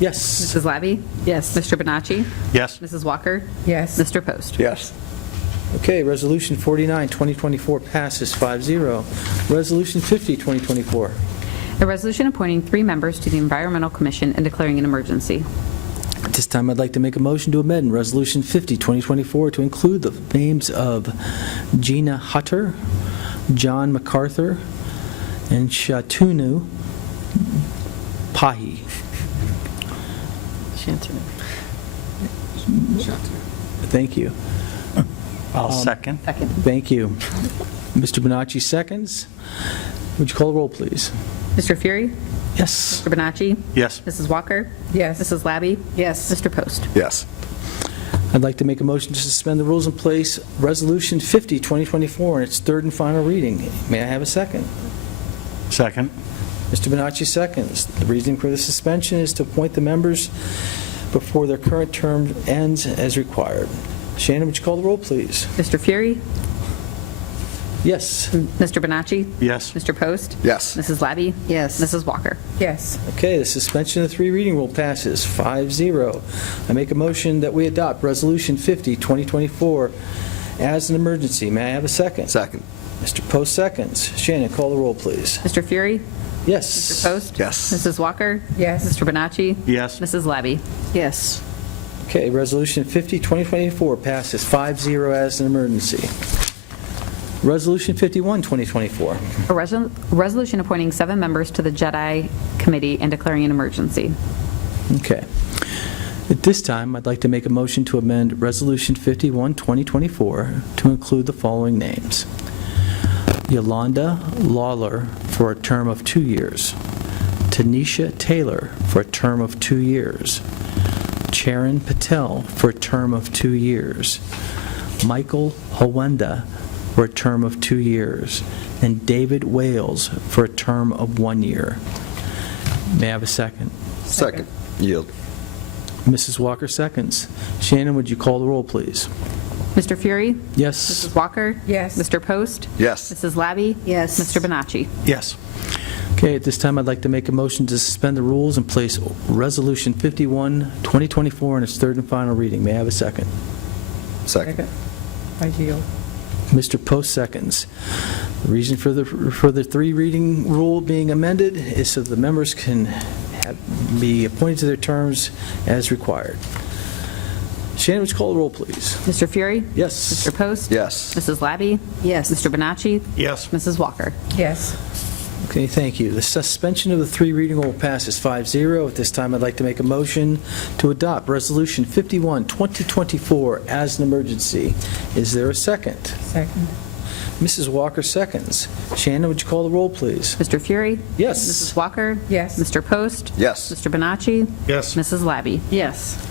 Yes. Mrs. Labby? Yes. Mr. Bonacci? Yes. Mrs. Walker? Yes. Mr. Post? Yes. Okay, Resolution 49, 2024 passes 5-0. Resolution 50, 2024. A resolution appointing 3 members to the Environmental Commission and declaring an emergency. At this time, I'd like to make a motion to amend Resolution 50, 2024 to include the names of Gina Hutter, John MacArthur, and Shatunu Pahi. Shantanu. Thank you. I'll second. Thank you. Mr. Bonacci seconds. Would you call the roll, please? Mr. Fury? Yes. Mr. Bonacci? Yes. Mrs. Walker? Yes. Mrs. Labby? Yes. Mr. Post? Yes. I'd like to make a motion to suspend the rules and place Resolution 50, 2024 in its third and final reading. May I have a second? Second. Mr. Bonacci seconds. The reason for the suspension is to appoint the members before their current term ends as required. Shannon, would you call the roll, please? Mr. Fury? Yes. Mr. Bonacci? Yes. Mr. Post? Yes. Mrs. Labby? Yes. Mrs. Walker? Yes. Okay, the suspension of the three reading rule passes 5-0. I make a motion that we adopt Resolution 50, 2024 as an emergency. May I have a second? Second. Mr. Post seconds. Shannon, call the roll, please. Mr. Fury? Yes. Mr. Post? Yes. Mrs. Walker? Yes. Mr. Bonacci? Yes. Mrs. Labby? Yes. Okay, Resolution 50, 2024 passes 5-0 as an emergency. Resolution 51, 2024. A resolution appointing 7 members to the JEDI Committee and declaring an emergency. Okay. At this time, I'd like to make a motion to amend Resolution 51, 2024 to include the following names. Yolanda Lawler for a term of 2 years. Tanisha Taylor for a term of 2 years. Charan Patel for a term of 2 years. Michael Hawenda for a term of 2 years. And David Wales for a term of 1 year. May I have a second? Second. Yield. Mrs. Walker seconds. Shannon, would you call the roll, please? Mr. Fury? Yes. Mrs. Walker? Yes. Mr. Post? Yes. Mrs. Labby? Yes. Mr. Bonacci? Yes. Okay, at this time, I'd like to make a motion to suspend the rules and place Resolution 51, 2024 in its third and final reading. May I have a second? Second. I yield. Mr. Post seconds. The reason for the three reading rule being amended is so the members can be appointed to their terms as required. Shannon, would you call the roll, please? Mr. Fury? Yes. Mr. Post? Yes. Mrs. Labby? Yes. Mr. Bonacci? Yes. Mrs. Walker? Yes. Okay, thank you. The suspension of the three reading rule passes 5-0. At this time, I'd like to make a motion to adopt Resolution 51, 2024 as an emergency. Is there a second? Second. Mrs. Walker seconds. Shannon, would you call the roll, please? Mr. Fury? Yes. Mrs. Walker? Yes. Mr. Post? Yes. Mr. Bonacci? Yes. Mrs. Labby? Yes.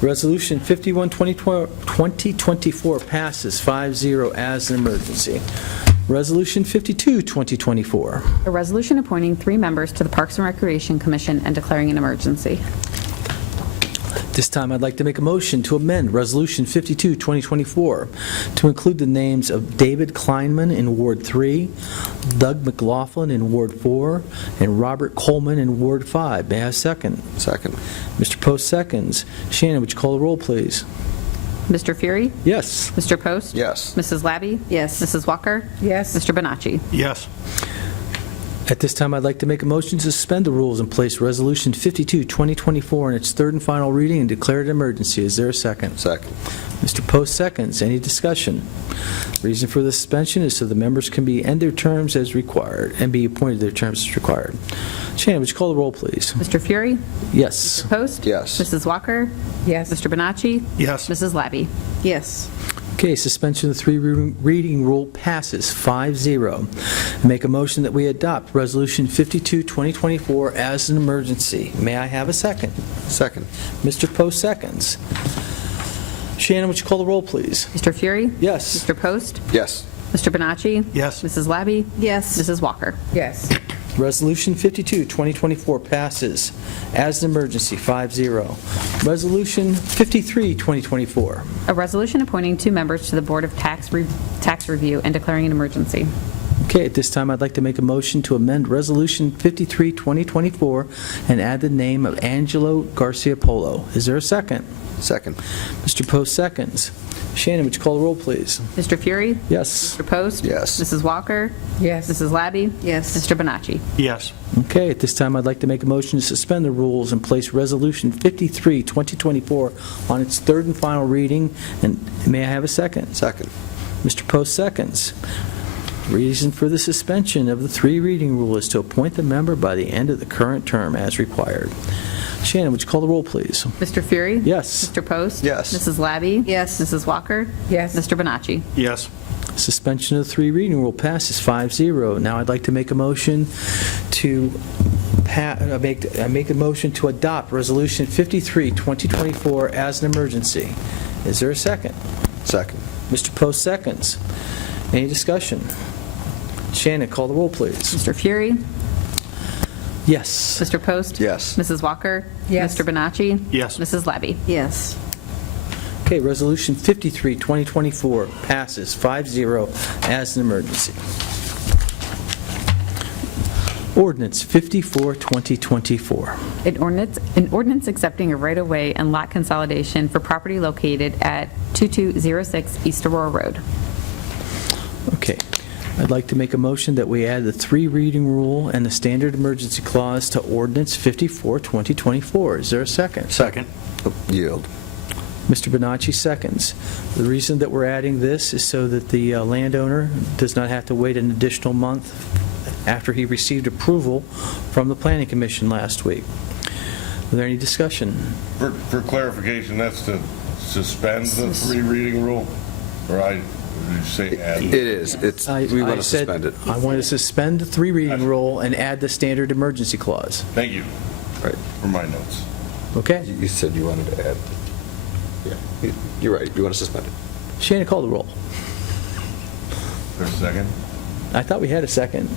Resolution 51, 2024 passes 5-0 as an emergency. Resolution 52, 2024. A resolution appointing 3 members to the Parks and Recreation Commission and declaring an emergency. This time, I'd like to make a motion to amend Resolution 52, 2024 to include the names of David Kleinman in Ward 3, Doug McLaughlin in Ward 4, and Robert Coleman in Ward 5. May I have a second? Second. Mr. Post seconds. Shannon, would you call the roll, please? Mr. Fury? Yes. Mr. Post? Yes. Mrs. Labby? Yes. Mrs. Walker? Yes. Mr. Bonacci? Yes. At this time, I'd like to make a motion to suspend the rules and place Resolution 52, 2024 in its third and final reading and declare it an emergency. Is there a second? Second. Mr. Post seconds. Any discussion? Reason for the suspension is so the members can end their terms as required and be appointed to their terms as required. Shannon, would you call the roll, please? Mr. Fury? Yes. Post? Yes. Mrs. Walker? Yes. Mr. Bonacci? Yes. Mrs. Labby? Yes. Okay, suspension of the three reading rule passes 5-0. Make a motion that we adopt Resolution 52, 2024 as an emergency. May I have a second? Second. Mr. Post seconds. Shannon, would you call the roll, please? Mr. Fury? Yes. Mr. Post? Yes. Mr. Bonacci? Yes. Mrs. Labby? Yes. Mrs. Walker? Yes. Resolution 52, 2024 passes as an emergency, 5-0. Resolution 53, 2024. A resolution appointing 2 members to the Board of Tax Review and declaring an emergency. Okay, at this time, I'd like to make a motion to amend Resolution 53, 2024 and add the name of Angelo Garcia Polo. Is there a second? Second. Mr. Post seconds. Shannon, would you call the roll, please? Mr. Fury? Yes. Mr. Post? Yes. Mrs. Walker? Yes. Mrs. Labby? Yes. Mr. Bonacci? Yes. Okay, at this time, I'd like to make a motion to suspend the rules and place Resolution 53, 2024 on its third and final reading. And may I have a second? Second. Mr. Post seconds. Reason for the suspension of the three reading rule is to appoint the member by the end of the current term as required. Shannon, would you call the roll, please? Mr. Fury? Yes. Mr. Post? Yes. Mrs. Labby? Yes. Mrs. Walker? Yes. Mr. Bonacci? Yes. Suspension of the three reading rule passes 5-0. Now I'd like to make a motion to make a motion to adopt Resolution 53, 2024 as an emergency. Is there a second? Second. Mr. Post seconds. Any discussion? Shannon, call the roll, please. Mr. Fury, Yes. Mr. Post? Yes. Mrs. Walker? Yes. Mr. Bonacci? Yes. Mrs. Levy? Yes. Okay, Resolution 53, 2024 passes 5-0 as an emergency. Ordinance 54, 2024. An ordinance accepting a right-of-way and lot consolidation for property located at 2206 East Aurora Road. Okay. I'd like to make a motion that we add the 3-reading rule and the standard emergency clause to Ordinance 54, 2024. Is there a second? Second. Yield. Mr. Bonacci seconds. The reason that we're adding this is so that the landowner does not have to wait an additional month after he received approval from the Planning Commission last week. Are there any discussion? For clarification, that's to suspend the 3-reading rule? Or did you say add? It is. We want to said suspend it. I want to suspend the 3-reading rule and add the standard emergency clause. Thank you Right. for my notes. Okay? You said you wanted to add. Yeah. You're right. You want to suspend it. Shannon, call the roll. For a second? I thought we had a second.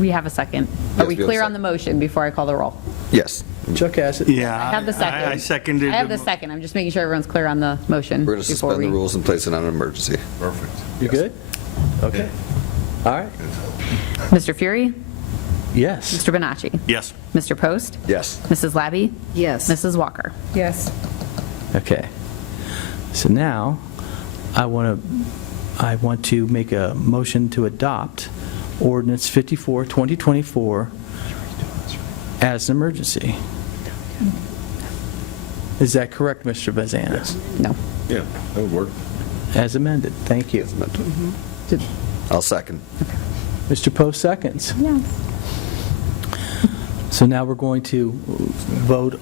We have a second. Yes, Are we we have a clear on second. the motion before I call the roll? Yes. Chuck has it. Yeah. I have the second. I seconded. I have the second. I'm just making sure everyone's clear on the motion. We're going to before suspend the we- rules and place it on an emergency. Perfect. You good? Okay. All right. Mr. Fury, Yes. Mr. Bonacci, Yes. Mr. Post, Yes. Mrs. Labby, Yes. Mrs. Walker. Yes. Okay. So now, I want to make a motion to adopt Ordinance 54, 2024 as an emergency. Is that correct, Mr. Bazanas? No. Yeah, that would work. As amended. Thank you. I'll second. Mr. Post seconds. Yes. So now we're going to vote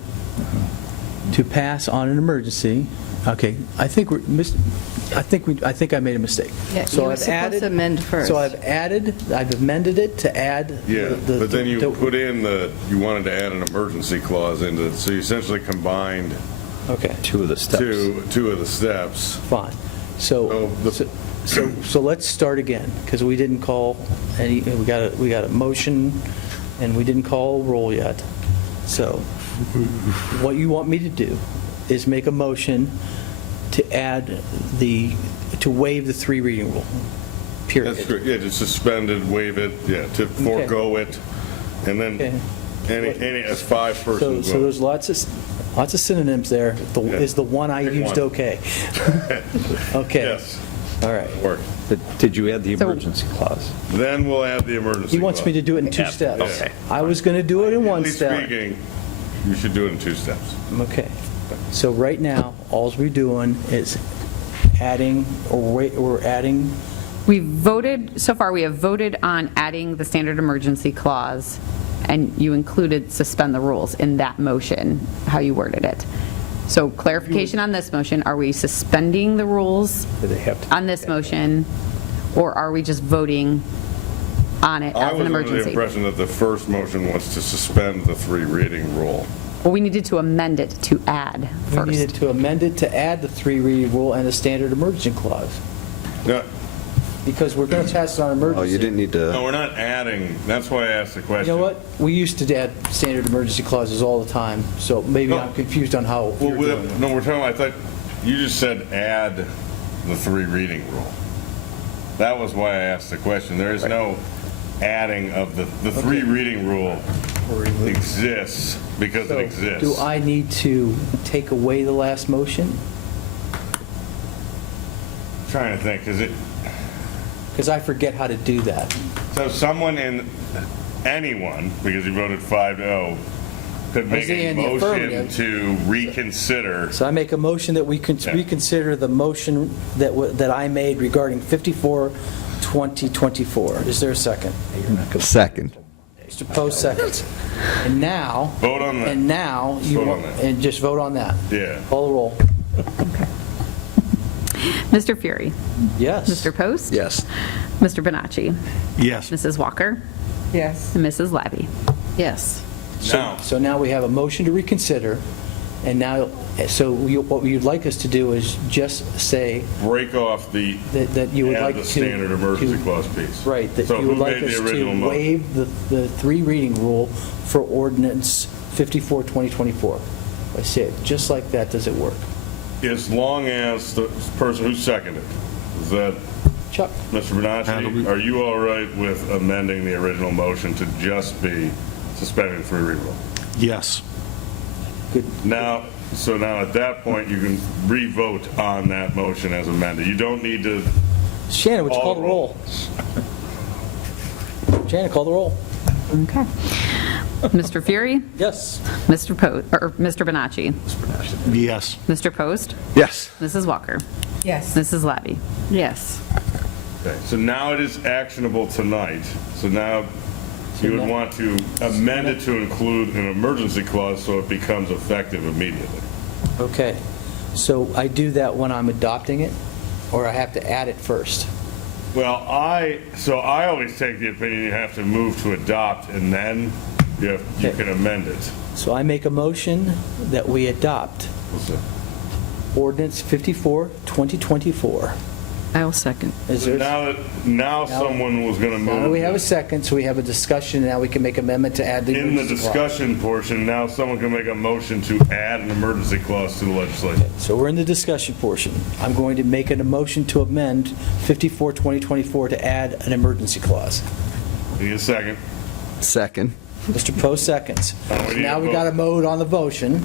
to pass on an emergency. Okay, I think I made a mistake. Yeah, So you were I've supposed added- to amend first. So I've amended it to add. Yeah, the- but then you the- put in you wanted to add an emergency clause into it, so you essentially combined Okay, Two of the steps. two of the steps. fine. So, so let's start again, because we didn't call any, we got a motion, and we didn't call roll yet. So what you want me to do is make a motion to add to waive the 3-reading rule, period. That's great. Yeah, to suspend it, waive it, yeah, to forego it, and Okay. then any as 5-person vote. So there's lots of synonyms there. Yeah. Is the one I Pick used one. okay? Okay. Yes, All right. work. Did you add the So- emergency clause? Then we'll add the emergency He wants me to do it in 2 Yeah, steps. okay. I was going to do it in 1 Legally step. speaking, you should do it in 2 steps. Okay. So right now, all we're doing is adding, we're adding, We voted, so far, we have voted on adding the standard emergency clause, and you included suspend the rules in that motion, how you worded it. So clarification on this motion, are we suspending the rules on this motion, or are we just voting on it I as was an under the emergency? impression that the first motion was to suspend the 3-reading rule. Well, we needed to amend it to add we needed first. to amend it to add the 3-reading rule and the standard emergency clause, No, because we're going to pass it on emergency. Oh, you didn't need no, to. we're not adding, that's why I asked the You question. know what? We used to add standard emergency clauses all the time, so maybe No. I'm confused on how Well, you're doing it. no, we're talking, I thought, you just said add the 3-reading rule. That was why I asked the question. There is no adding of the 3-reading rule exists because So it exists. do I need to take away the last motion? Trying to think, Because I forget how to do that. so anyone, because you voted 5-0, could make Isaiah a in the motion affirmative. to reconsider. So I make a motion that we Yeah. reconsider the motion that I made regarding 54, 2024. Is there a second? Second. Mr. Post seconds. And now. Vote on that. And now, you Vote want, on that. and just vote on that. Yeah. Call the roll. Mr. Fury, Yes. Mr. Post? Yes. Mr. Bonacci, Yes. Mrs. Walker, Yes. and Mrs. Labby. Yes. Now, So now we have a motion to reconsider And now, so what you'd like us to do is just say Break off the, that you would add like the to... standard emergency to- clause piece. Right, that So you would who like made us the original to motion? waive the three reading rule for ordinance 54, 2024. I say it just like that, does it work? As long as the person who seconded, is that Chuck? Mr. Bonacci, are you all right with amending the original motion to just be suspending the three reading rule? Yes. Good. Now, so now at that point, you can re-vote on that motion as amended. You don't need to, Shannon, would you call the roll? Shannon, call the roll. Okay. Mr. Fury, Yes. Mr. Bonacci, Yes. Mr. Post, Yes. Mrs. Walker, Yes. Mrs. Labby. Yes. okay, so now it is actionable tonight. So now you would want to amend it to include an emergency clause so it becomes effective immediately. Okay. So I do that when I'm adopting it, or I have to add it first? Well, I always take the opinion you have to move to adopt and then you can amend it. So I make a motion that we adopt ordinance 54, 2024. I will second. Is So there, now someone was going to now that we have a move. second, so we have a discussion, now we can make amendment to add the In the emergency clause. discussion portion, now someone can make a motion to add an emergency clause to the legislation. So we're in the discussion portion. I'm going to make a motion to amend 54, 2024 to add an emergency clause. Need a second? Second. Mr. Post seconds. we need Now a we vote. got a vote on the motion.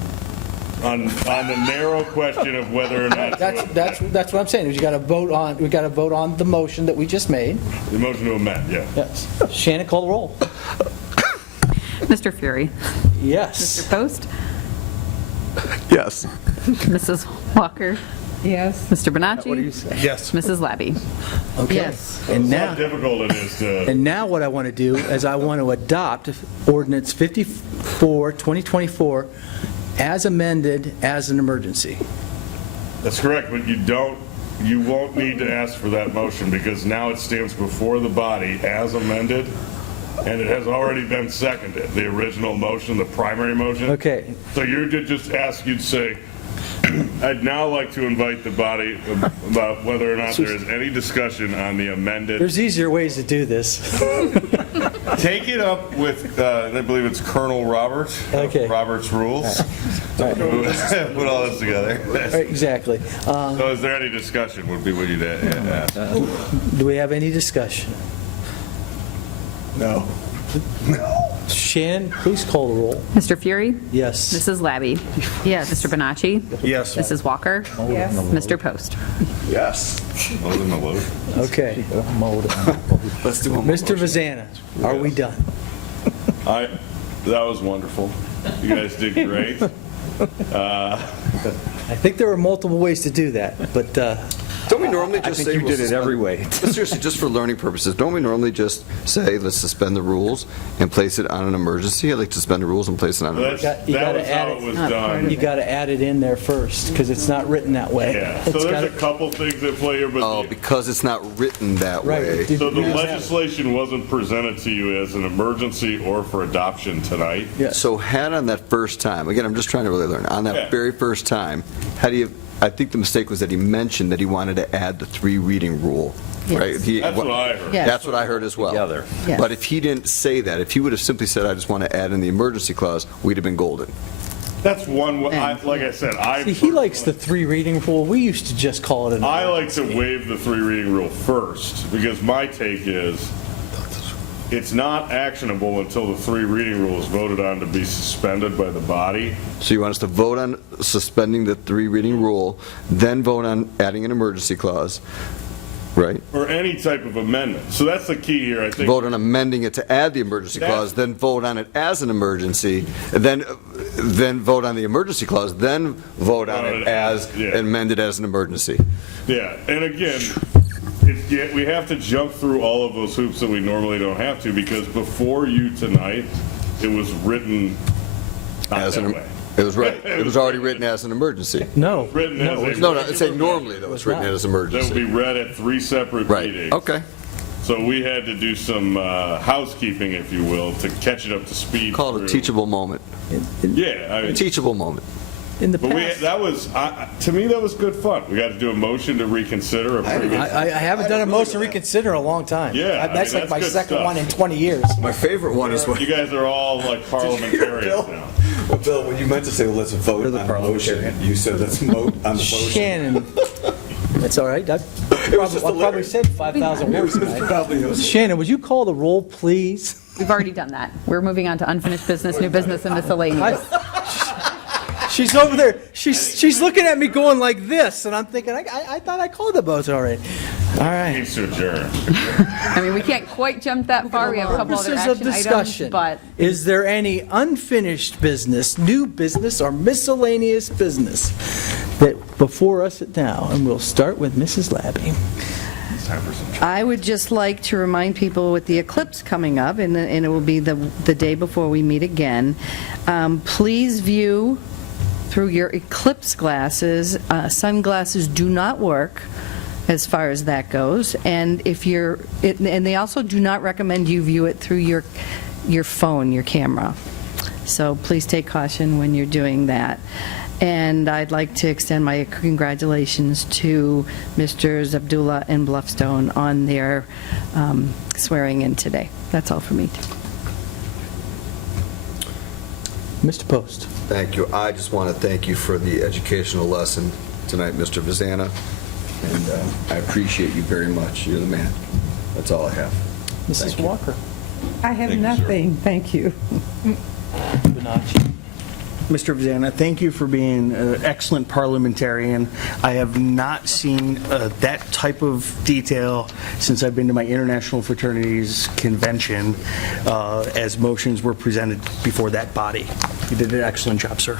On the narrow question of whether or not That's what I'm saying, is we got to vote on the motion that we just made. the motion to amend, yeah. Yes. Shannon, call the roll. Mr. Fury, Yes. Mr. Post, Yes. Mrs. Walker, Yes. Mr. Bonacci, Yes. Mrs. Labby. Okay. Yes. And How now, difficult it is to, and now what I want to do is I want to adopt ordinance 54, 2024 as amended as an emergency. that's correct, but you won't need to ask for that motion because now it stands before the body as amended and it has already been seconded, the original motion, the primary motion. Okay. So you'd just ask, you'd say, I'd now like to invite the body about whether or not there is any discussion on the amended. There's easier ways to do this. Take it up with, I believe it's Colonel Roberts. Okay. Robert's Rules. Put all this together. Right, exactly. So is there any discussion would be what you'd ask? Do we have any discussion? No. Shannon, please call the roll. Mr. Fury, Yes. Mrs. Labby, Yes. Mr. Bonacci, Yes. Mrs. Walker, Yes. Mr. Post. Yes. Those in the loop. Okay. Let's do one more Mr. motion. Vazana, are we done? That was wonderful. You guys did great. I think there are multiple ways to do that, but Don't we normally just say... you we'll did it suspend- every way. But seriously, just for learning purposes, don't we normally just say, let's suspend the rules and place it on an emergency? I'd like to suspend the rules and place it on an emergency. That You gotta was add how it. it was Not part done. of you got to add it in there first, because it's not written that way. Yeah, so It's there's gotta- a couple things at play here, Oh, but because it's not written that Right. way. so the Yeah. legislation wasn't presented to you as an emergency or for adoption tonight. Yes. So had on that first time, again, I'm just trying to really learn, on Yeah. that very first time, how do you, I think the mistake was that he mentioned that he wanted to add the three reading rule, right? Yes. He- That's what I heard. Yeah. That's what I heard as well. Together. Yes. But if he didn't say that, if he would have simply said, I just want to add in the emergency clause, we'd have been golden. That's one, like I said, See, he likes the three reading rule. We used to just call it an I like to emergency. waive the three reading rule first, because my take is, it's not actionable until the three reading rule is voted on to be suspended by the body. So you want us to vote on suspending the three reading rule, then vote on adding an emergency clause, right? Or any type of amendment. So that's the key here, I think. Vote on amending it to add the emergency That's- clause, then vote on it as an emergency, and then vote on the emergency clause, then vote on it as Yeah. amended as an emergency. Yeah, and again, we have to jump through all of those hoops that we normally don't have to, because before you tonight, it was written not As that an, way. it was right. It was already written as an emergency. No. Written as a No, I'm saying regular normally though, it's written as That would be emergency. read at three separate Right, meetings. okay. So we had to do some housekeeping, if you will, to catch it up to speed. Call it a through. teachable moment. Yeah, I mean, Teachable moment. in the But past. that was, to me, that was good fun. We got to do a motion to reconsider a previous. I haven't done a motion to reconsider in a long time. Yeah, I That's mean, like my that's good second stuff. one in 20 years. My favorite one is when, You guys are all like parliamentarians now. well, Bill, when you meant to say, well, let's vote on the motion, you said, let's vote on the motion. Shannon, that's all right. I probably said 5,000 words tonight. Shannon, would you call the roll, please? We've already done that. We're moving on to unfinished business, new business, and miscellaneous. She's over there. She's looking at me going like this, and I'm thinking, I thought I called the votes already. All right. Needs to adjourn. I mean, we can't quite jump that far. We have a couple other Purposes of action items, discussion, but is there any unfinished business, new business, or miscellaneous business that before us now? And we'll start with Mrs. Labby. I would just like to remind people with the eclipse coming up, and it will be the day before we meet again, please view through your eclipse glasses. Sunglasses do not work as far as that goes, and and they also do not recommend you view it through your phone, your camera. So please take caution when you're doing that. And I'd like to extend my congratulations to Mr. Abdullah and Bluffstone on their swearing in today. That's all for me. Mr. Post. Thank you. I just want to thank you for the educational lesson tonight, Mr. Vizana, and I appreciate you very much. You're the man. That's all I have. Mrs. Thank you. Walker. I have nothing, thank you. Bonacci. Mr. Vizana, thank you for being an excellent parliamentarian. I have not seen that type of detail since I've been to my International Fraternities Convention as motions were presented before that body. You did an excellent job, sir.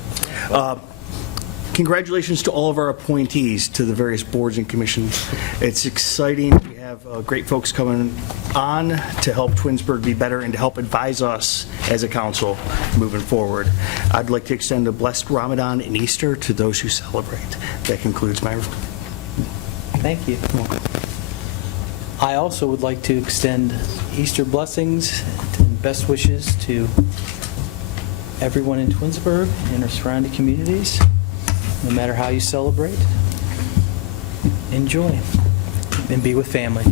Congratulations to all of our appointees to the various boards and commissions. It's exciting. We have great folks coming on to help Twinsburg be better and to help advise us as a council moving forward. I'd like to extend a blessed Ramadan and Easter to those who celebrate. That concludes my report. Thank you. I also would like to extend Easter blessings and best wishes to everyone in Twinsburg and our surrounding communities. No matter how you celebrate, enjoy and be with family.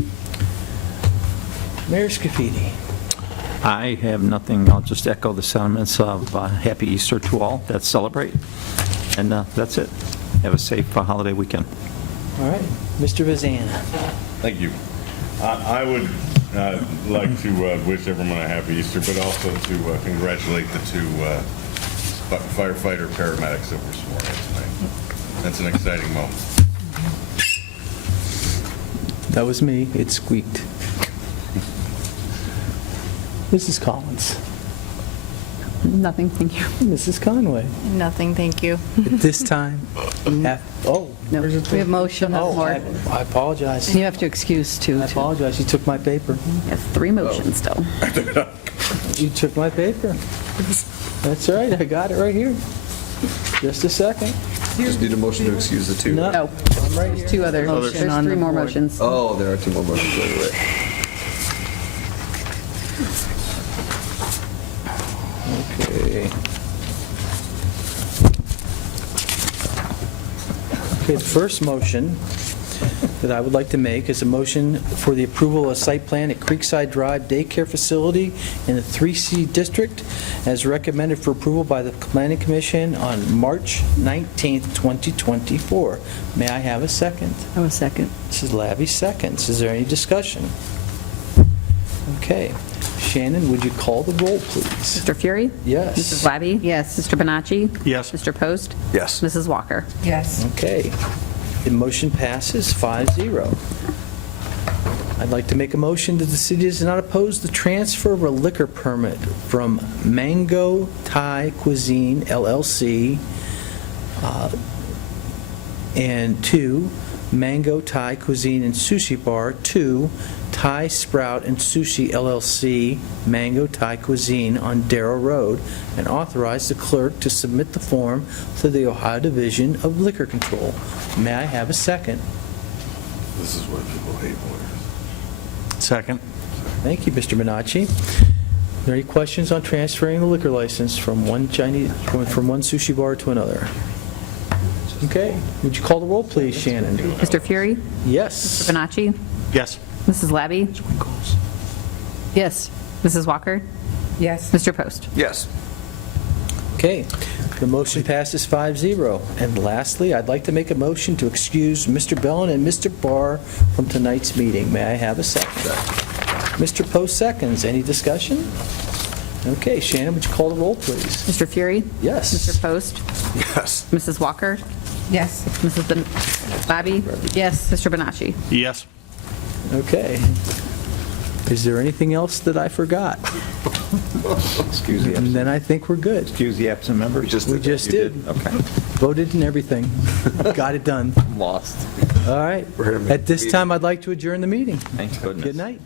Mayor Scafidi. I have nothing. I'll just echo the sentiments of Happy Easter to all that celebrate. And that's it. Have a safe holiday weekend. All right. Mr. Vizana. Thank you. I would like to wish everyone a happy Easter, but also to congratulate the two firefighter paramedics that were sworn in tonight. That's an exciting moment. That was me. It squeaked. Mrs. Collins. nothing, thank you. Mrs. Conway. Nothing, thank you. At this time, No, we have motion on the floor. I apologize. And you have to excuse, too. I apologize. You took my paper. We have 3 motions still. You took my paper. That's all right. I got it right here. Just a second. Just need a motion to excuse the two. No. No, I'm right here. there's 2 others. Motion There's on 3 the more board. motions. Oh, there are 2 more motions. Wait, wait. Okay. Okay, the first motion that I would like to make is a motion for the approval of a site plan at Creekside Drive Daycare Facility in the 3C District as recommended for approval by the Planning Commission on March 19th, 2024. May I have a second? Oh, a second. Mrs. Labby seconds. Is there any discussion? Okay. Shannon, would you call the roll, please? Mr. Fury? Yes. Mrs. Labby? Yes. Mr. Bonacci? Yes. Mr. Post? Yes. Mrs. Walker? Yes. Okay. The motion passes 5-0. I'd like to make a motion that the city does not oppose the transfer of a liquor permit from Mango Thai Cuisine LLC and to Mango Thai Cuisine and Sushi Bar to Thai Sprout and Sushi LLC, Mango Thai Cuisine on Darrow Road, and authorize the clerk to submit the form to the Ohio Division of Liquor Control. May I have a second? This is why people hate lawyers. Second. Thank you, Mr. Bonacci. Are there any questions on transferring the liquor license from one sushi bar to another? Okay, would you call the roll, please, Shannon? Mr. Fury, Yes. Bonacci, Yes. Mrs. Labby, Yes. Mrs. Walker, Yes. Mr. Post. Yes. Okay, the motion passes 5-0. And lastly, I'd like to make a motion to excuse Mr. Bellin and Mr. Barr from tonight's meeting. May I have a second? Mr. Post seconds. Any discussion? Okay, Shannon, would you call the roll, please? Mr. Fury, Yes. Mr. Post, Yes. Mrs. Walker, Yes. Mrs. Labby, Yes. Mr. Bonacci. Yes. Okay. Is there anything else that I forgot? Excuse the And then I think we're good. Excuse the absent members? We just did. Okay. Voted and everything. Got it done. Lost. All right. At this time, I'd like to adjourn the meeting. Thank goodness. Good night.